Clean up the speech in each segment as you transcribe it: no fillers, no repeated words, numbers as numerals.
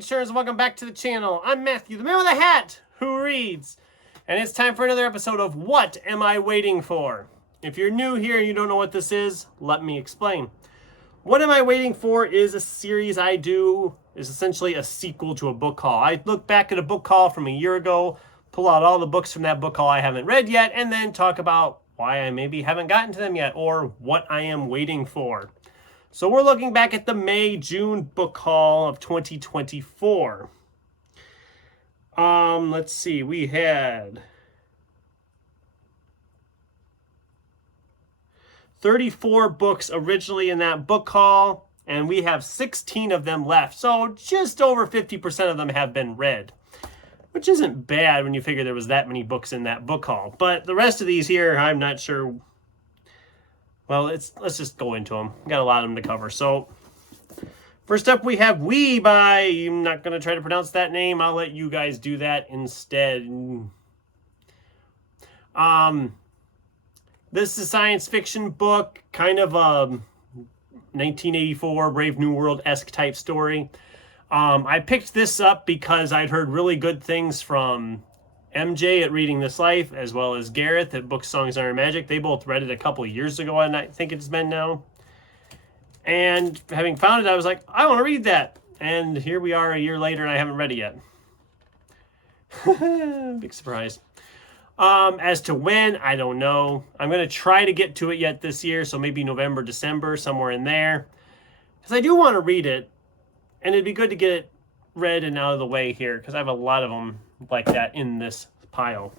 Page Turners. Welcome back to the channel. I'm Matthew, the man with a hat who reads. And it's time for another episode of What Am I Waiting For? If you're new here and you don't know what this is, let me explain. What Am I Waiting For is a series I do, is essentially a sequel to a book haul. I look back at a book haul from a year ago, pull out all the books from that book haul I haven't read yet, and then talk about why I maybe haven't gotten to them yet or what I am waiting for. So we're looking back at the May-June book haul of 2024. Let's see, we had 34 books originally in that book haul, and we have 16 of them left. So just over 50% of them have been read, which isn't bad when you figure there was that many books in that book haul. But the rest of these here, I'm not sure. Well, let's just go into them. Got a lot of them to cover. So first up, we have We by, I'm not going to try to pronounce that name. I'll let you guys do that instead. This is a science fiction book, kind of a 1984 Brave New World-esque type story. I picked this up because I'd heard really good things from MJ at Reading This Life, as well as Gareth at Books, Songs, and Magic. They both read it a couple of years ago, and I think it's been now. And having found it, I was like, I want to read that. And here we are a year later, and I haven't read it yet. Big surprise. As to when, I don't know. I'm going to try to get to it yet this year, so maybe November, December, somewhere in there. Because I do want to read it, and it'd be good to get it read and out of the way here, because I have a lot of them like that in this pile.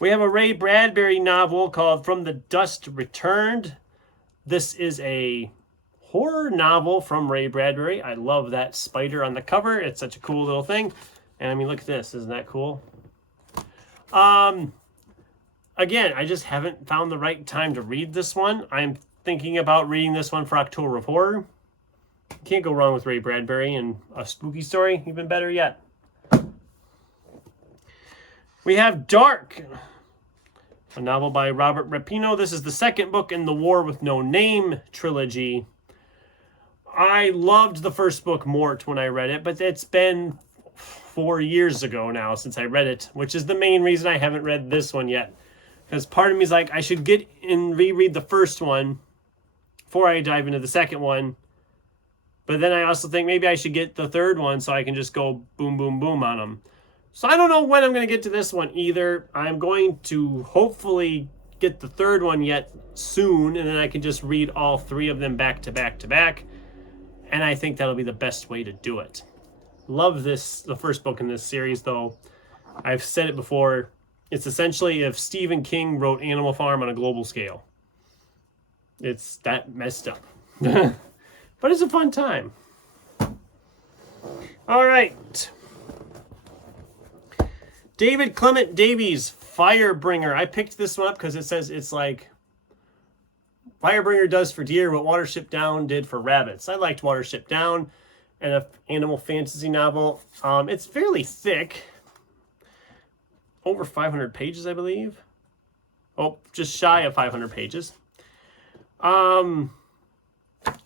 We have a Ray Bradbury novel called From the Dust Returned. This is a horror novel from Ray Bradbury. I love that spider on the cover. It's such a cool little thing. And I mean, look at this. Isn't that cool? Again, I just haven't found the right time to read this one. I'm thinking about reading this one for October of Horror. Can't go wrong with Ray Bradbury and a spooky story. Even better yet. We have Dark, a novel by Robert Rapino. This is the second book in the War with No Name trilogy. I loved the first book, Mort, when I read it, but it's been 4 years ago now since I read it, which is the main reason I haven't read this one yet. Because part of me is like, I should get and reread the first one before I dive into the second one. But then I also think maybe I should get the third one so I can just go boom, boom, boom on them. So I don't know when I'm going to get to this one either. I'm going to hopefully get the third one yet soon, and then I can just read all three of them back to back to back. And I think that'll be the best way to do it. Love this, the first book in this series, though. I've said it before. It's essentially if Stephen King wrote Animal Farm on a global scale. It's that messed up. But it's a fun time. All right. David Clement Davies, Firebringer. I picked this one up because it says it's like Firebringer does for deer what Watership Down did for rabbits. I liked Watership Down, and an animal fantasy novel. It's fairly thick. Over 500 pages, I believe. Oh, just shy of 500 pages.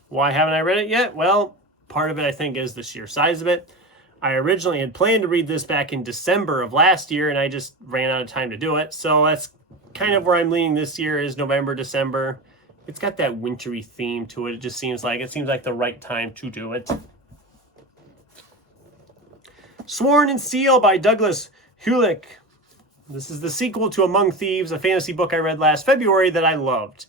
Why haven't I read it yet? Well, part of it, I think, is the sheer size of it. I originally had planned to read this back in December of last year, and I just ran out of time to do it. So that's kind of where I'm leaning this year is November, December. It's got that wintry theme to it. It just seems like the right time to do it. Sworn in Steel by Douglas Hulick. This is the sequel to Among Thieves, a fantasy book I read last February that I loved.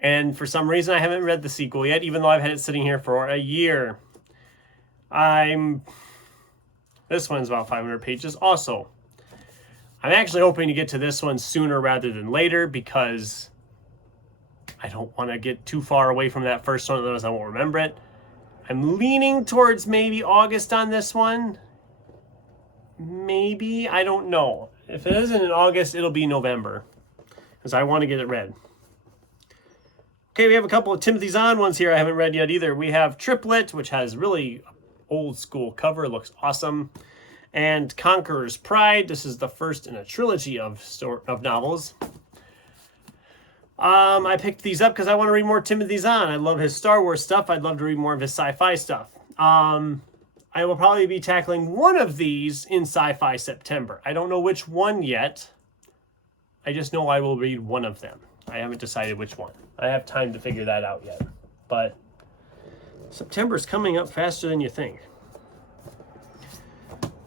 And for some reason, I haven't read the sequel yet, even though I've had it sitting here for a year. This one's about 500 pages also. I'm actually hoping to get to this one sooner rather than later because I don't want to get too far away from that first one, otherwise I won't remember it. I'm leaning towards maybe August on this one. Maybe, I don't know. If it isn't in August, it'll be November because I want to get it read. Okay, we have a couple of Timothy Zahn ones here I haven't read yet either. We have Triplet, which has really old school cover, looks awesome, and Conqueror's Pride. This is the first in a trilogy of novels. I picked these up because I want to read more Timothy Zahn. I love his Star Wars stuff. I'd love to read more of his sci-fi stuff. I will probably be tackling one of these in Sci-Fi September. I don't know which one yet. I just know I will read one of them. I haven't decided which one. I have time to figure that out yet. But September's coming up faster than you think.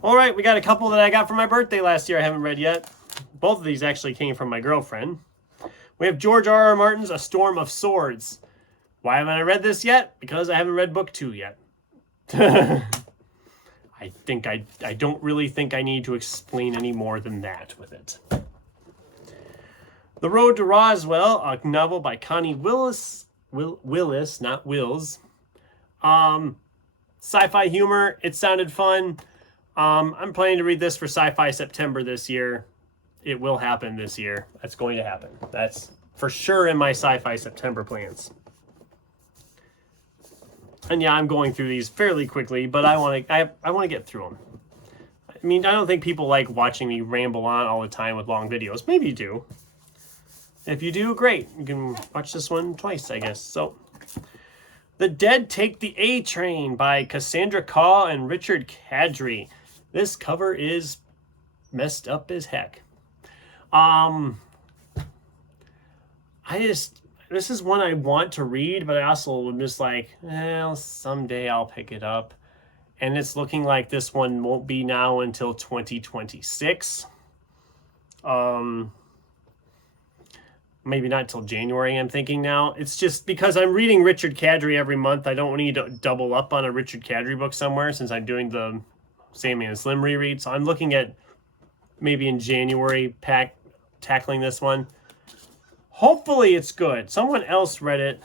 All right, we got a couple that I got for my birthday last year I haven't read yet. Both of these actually came from my girlfriend. We have George R.R. Martin's A Storm of Swords. Why haven't I read this yet? Because I haven't read book 2 yet. I don't really think I need to explain any more than that with it. The Road to Roswell, a novel by Connie Willis. Willis, not Wills. Sci-fi humor. It sounded fun. I'm planning to read this for Sci-Fi September this year. It will happen this year. That's going to happen. That's for sure in my Sci-Fi September plans. And yeah, I'm going through these fairly quickly, but I want to get through them. I mean, I don't think people like watching me ramble on all the time with long videos. Maybe you do. If you do, great. You can watch this one twice, I guess. So, The Dead Take the A Train by Cassandra Khaw and Richard Kadrey. This cover is messed up as heck. This is one I want to read, but I also am just like, well, someday I'll pick it up. And it's looking like this one won't be now until 2026. Maybe not till January, I'm thinking now. It's just because I'm reading Richard Kadrey every month. I don't need to double up on a Richard Kadrey book somewhere since I'm doing the Sandman Slim reread. So I'm looking at maybe in January tackling this one. Hopefully it's good. Someone else read it.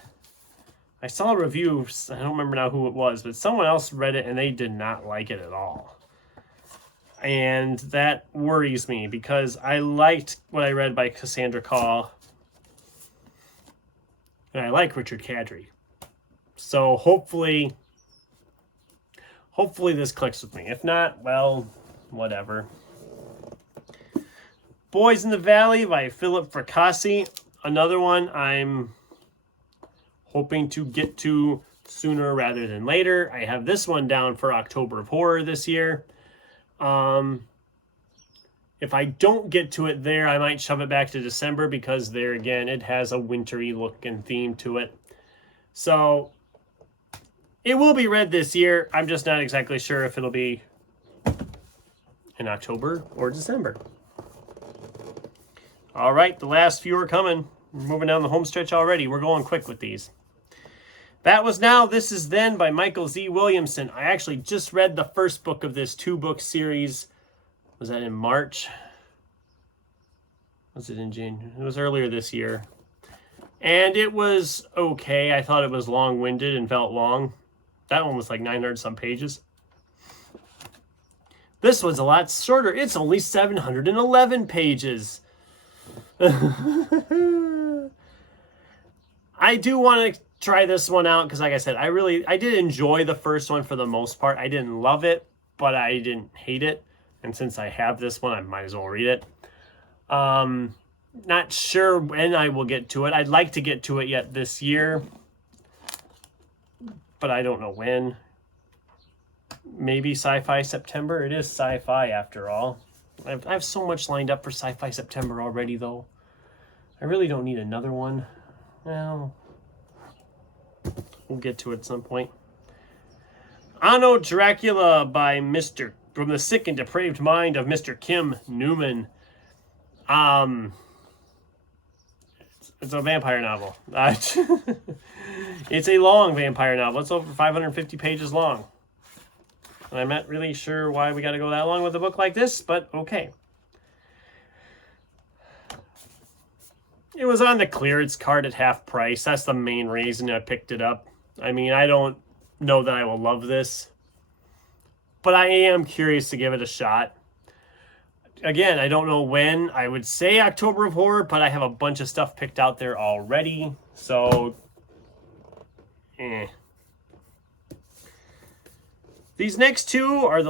I saw a review. I don't remember now who it was, but someone else read it and they did not like it at all. And that worries me because I liked what I read by Cassandra Khaw. And I like Richard Kadrey. So hopefully this clicks with me. If not, well, whatever. Boys in the Valley by Philip Fracassi. Another one I'm hoping to get to sooner rather than later. I have this one down for October of Horror this year. If I don't get to it there, I might shove it back to December because there again, it has a wintry look and theme to it. So it will be read this year. I'm just not exactly sure if it'll be in October or December. All right, the last few are coming. We're moving down the home stretch already. We're going quick with these. That Was Now, This Is Then by Michael Z. Williamson. I actually just read the first book of this 2-book series. Was that in March? Was it in January? It was earlier this year. And it was okay. I thought it was long-winded and felt long. That one was like 900 some pages. This one's a lot shorter. It's only 711 pages. I do want to try this one out because, like I said, I did enjoy the first one for the most part. I didn't love it, but I didn't hate it. And since I have this one, I might as well read it. Not sure when I will get to it. I'd like to get to it yet this year, but I don't know when. Maybe Sci-Fi September. It is sci-fi after all. I have so much lined up for Sci-Fi September already, though. I really don't need another one. Well, we'll get to it at some point. Anno Dracula by From the Sick and Depraved Mind of Mr. Kim Newman. It's a vampire novel. It's a long vampire novel. It's over 550 pages long. And I'm not really sure why we got to go that long with a book like this, but okay. It was on the clearance card at half price. That's the main reason I picked it up. I mean, I don't know that I will love this, but I am curious to give it a shot. Again, I don't know when. I would say October of Horror, but I have a bunch of stuff picked out there already. So, These next two are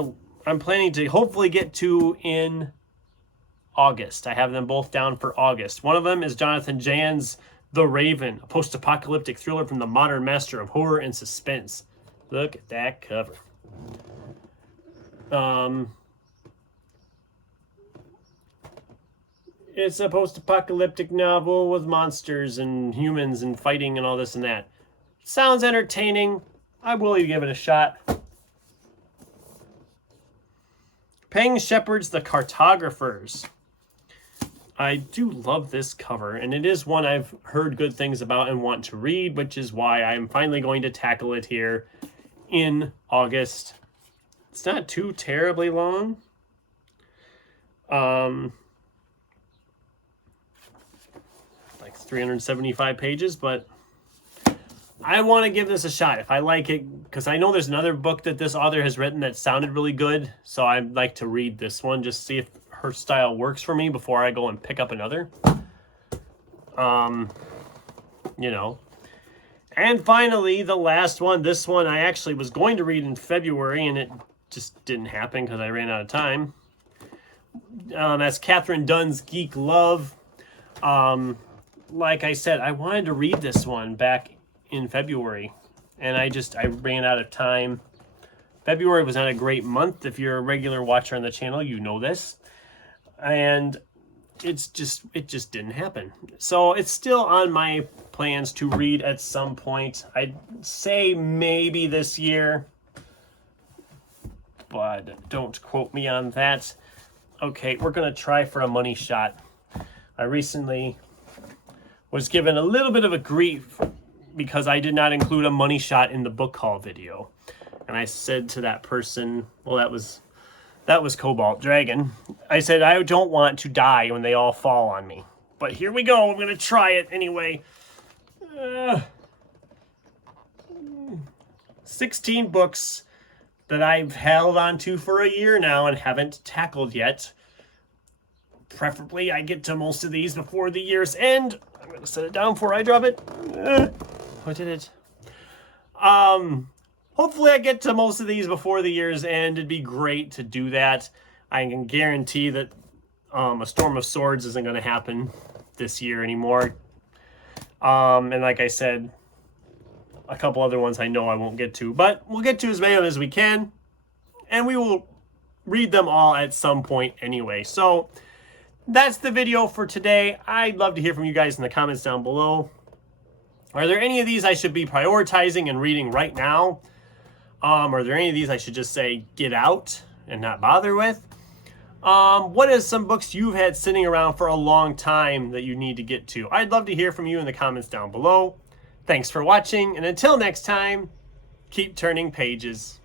I'm planning to hopefully get to in August. I have them both down for August. One of them is Jonathan Jan's The Raven, a post-apocalyptic thriller from the modern master of horror and suspense. Look at that cover. It's a post-apocalyptic novel with monsters and humans and fighting and all this and that. Sounds entertaining. I will give it a shot. Peng Shepherd's The Cartographers. I do love this cover, and it is one I've heard good things about and want to read, which is why I'm finally going to tackle it here in August. It's not too terribly long. Like 375 pages, but I want to give this a shot if I like it, because I know there's another book that this author has written that sounded really good, so I'd like to read this one, just see if her style works for me before I go and pick up another. You know. And finally, the last one. This one I actually was going to read in February, and it just didn't happen because I ran out of time. That's Katherine Dunn's Geek Love. Like I said, I wanted to read this one back in February, and I ran out of time. February was not a great month. If you're a regular watcher on the channel, you know this. And it just didn't happen. So it's still on my plans to read at some point. I'd say maybe this year, but don't quote me on that. Okay, we're gonna try for a money shot. I recently was given a little bit of a grief because I did not include a money shot in the book haul video. And I said to that person, well, that was Cobalt Dragon. I said, I don't want to die when they all fall on me. But here we go. I'm going to try it anyway. 16 books that I've held on to for a year now and haven't tackled yet. Preferably, I get to most of these before the year's end. I'm going to set it down before I drop it. I did it. Hopefully I get to most of these before the year's end. It'd be great to do that. I can guarantee that A Storm of Swords isn't going to happen this year anymore. And like I said, a couple other ones I know I won't get to. But we'll get to as many of them as we can. And we will read them all at some point anyway. So that's the video for today. I'd love to hear from you guys in the comments down below. Are there any of these I should be prioritizing and reading right now? Are there any of these I should just say get out and not bother with? What is some books you've had sitting around for a long time that you need to get to? I'd love to hear from you in the comments down below. Thanks for watching, and until next time, keep turning pages.